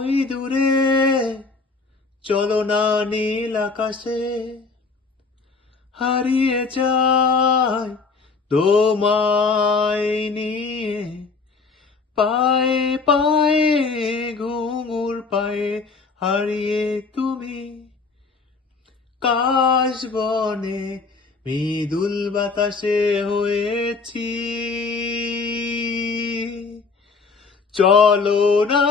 ওই দূরে চলো না নীল আকাশে হারিয়ে যায় তোমায় নিয়ে পায়ে পায়ে ঘুঙুর পায়ে হারিয়ে তুমি কাশ বনে মৃদুল বাতাসে হয়েছি চলো না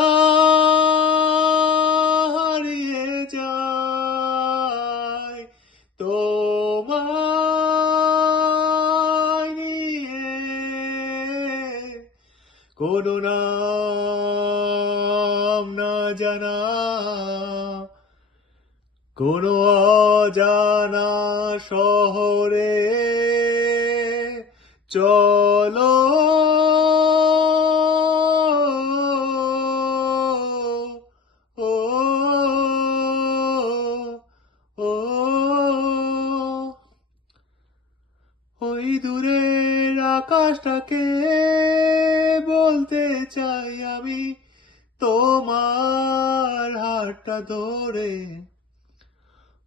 হারিয়ে যায় তোমায় নিয়ে কোনো নাম না জানা কোনো অজানা শহরে চলো ও ও ওই দূরের আকাশটাকে বলতে চাই আমি তোমার হাতটা ধরে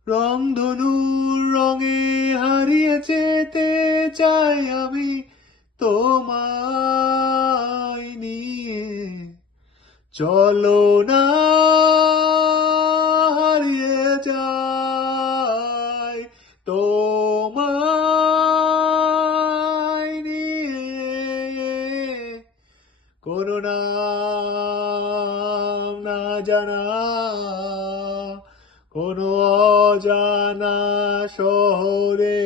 রংধনুর রঙে হারিয়ে যেতে চাই আমি তোমায় নিয়ে চলো না হারিয়ে যাই তোমায় নিয়ে কোনো নাম না জানা কোনো অজানা শহরে